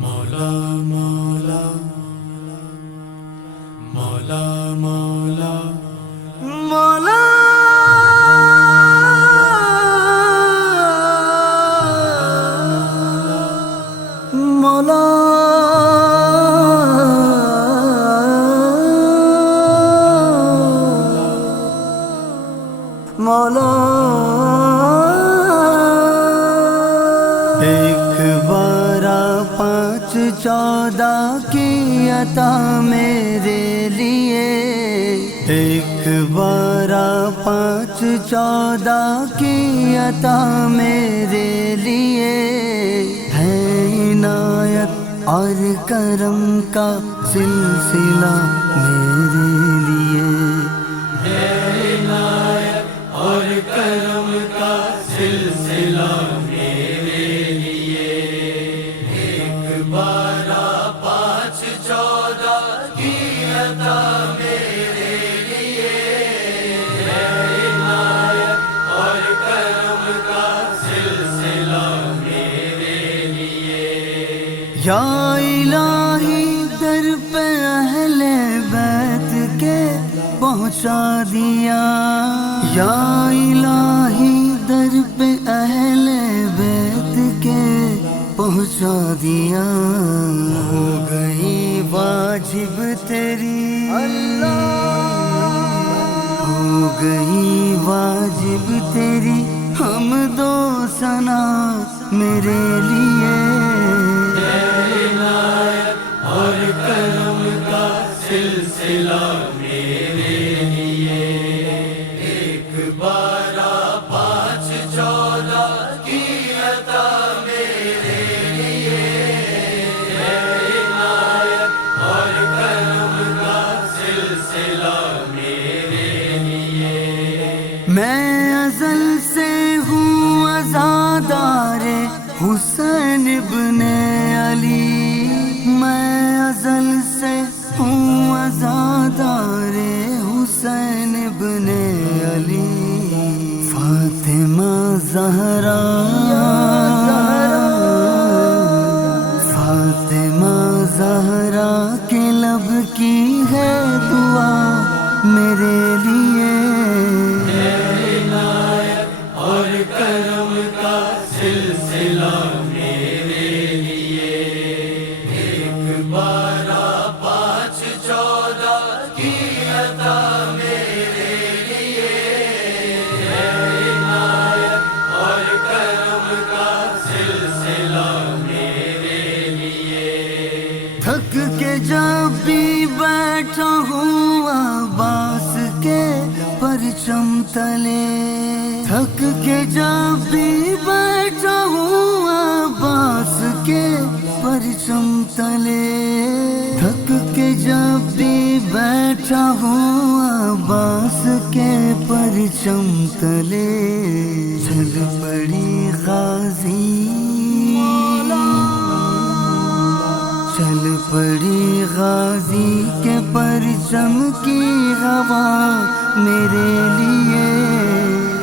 مولا مولا مولا مولا مولا مولا مولا ایک بارہ پانچ چودہ کی عطا میرے لیے، ایک بارہ پانچ چودہ کی عطا میرے لیے، ہے عنایت اور کرم کا سلسلہ میرے لیے، ہے عنایت اور کرم کا سلسلہ میرے لیے، ایک بارہ پانچ چودہ کی عطا میرے لیے، ہے عنایت اور کرم کا سلسلہ میرے لیے، یا الہی در پہ اہل بیت کے پہنچا دیا، یا الہی در پہ اہل بیت کے پہنچا دیا، ہو گئی واجب تیری، ہو گئی واجب تیری حمد و ثنا میرے لیے، عنایت اور کرم کا سلسلہ میرے لیے، ایک بارہ پانچ چودہ کی عطا میرے لیے، ہے عنایت اور کرم کا سلسلہ میرے لیے، میں ازل سے ہوں عزادار حسین ابن علی، میں ازل سے ہوں عزادار حسین ابن علی، فاطمہ زہرا، فاطمہ زہرا کے لب کی ہے دعا میرے لیے، ہے عنایت اور کرم کا سلسلہ میرے لیے، ایک بارہ پانچ چودہ کی عطا میرے لیے، ہے عنایت اور کرم کا سلسلہ میرے لیے، تھک کے جب بھی بیٹھا ہوں عباس کے پرچم تلے، تھک کے جب بھی بیٹھا ہوں عباس کے پرچم تلے، تھک کے جب بھی بیٹھا ہوں عباس کے پرچم تلے، چل پڑی غازی، چل پڑی غازی کے پرچم کی ہوا میرے لیے،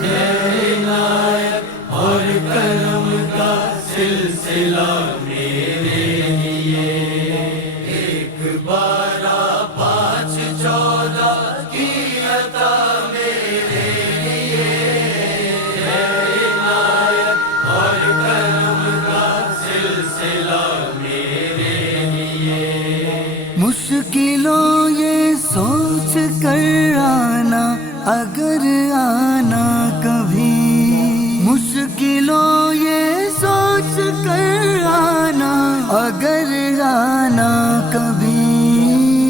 ہے عنایت اور کرم کا سلسلہ میرے لیے، ایک بارہ پانچ چودہ کی عطا میرے لیے، ہے عنایت اور کرم کا سلسلہ میرے لیے، مشکلوں یہ سوچ کر آنا اگر آنا کبھی، مشکلوں یہ سوچ کر آنا اگر آنا کبھی،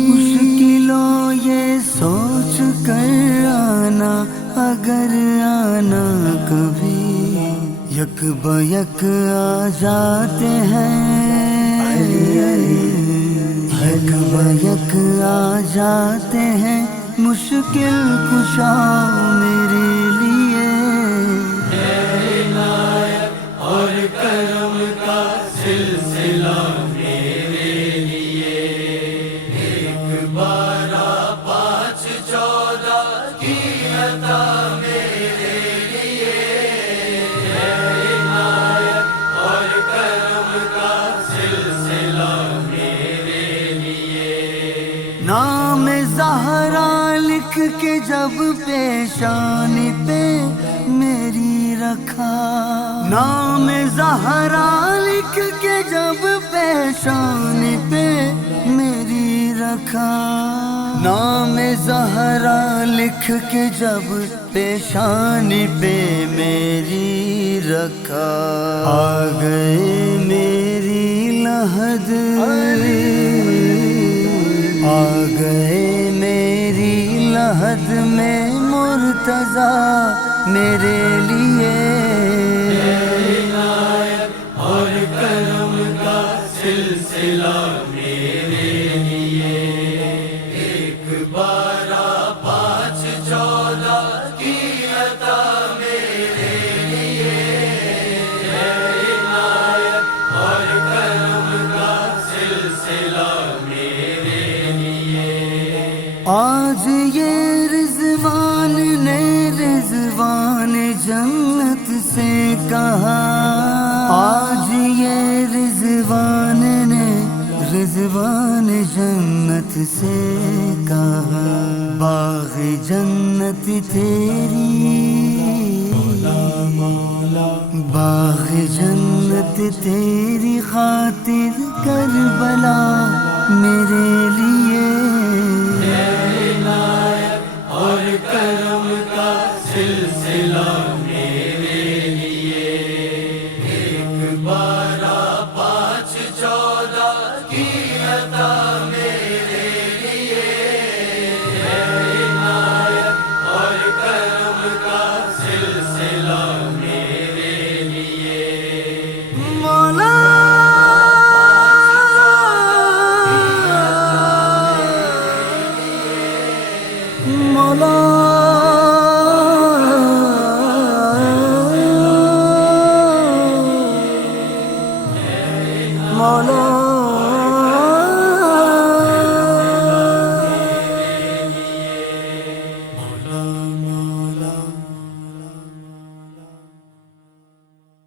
مشکلوں یہ سوچ کر آنا اگر آنا کبھی، یک بیک آ جاتے ہیں، یک بیک آ جاتے ہیں مشکل کشا میرے لیے، ہے عنایت اور کرم کا سلسلہ میرے لیے، ایک بارہ پانچ چودہ کی عطا میرے لیے، ہے عنایت اور کرم کا سلسلہ کے جب پیشانی پہ میری رکھا، نام زہرا لکھ کے جب پیشانی پہ میری رکھا، نام زہرا لکھ کے جب پیشانی پہ میری رکھا، آ گئے میری لحد، آ گئے میری لحد میں مرتضیٰ میرے لیے، اور کرم کا سلسلہ میرے لیے، ایک 12 5 14 کی عطا میرے لیے، عنایت اور کرم کا سلسلہ میرے لیے۔ آج یہ رضوان نے رضوان جنت سے کہا، آج یہ رضوان نے رضوان جنت سے کہا، باغ جنت تیری، باغ جنت تیری خاطر کربلا میرے لیے، عنایت اور کرم کا سلسلہ میرے لیے، ایک 12 5 14 کی عطا میرے لیے، عنایت اور کرم کا سلسلہ میرے لیے۔ مولا مولا مولا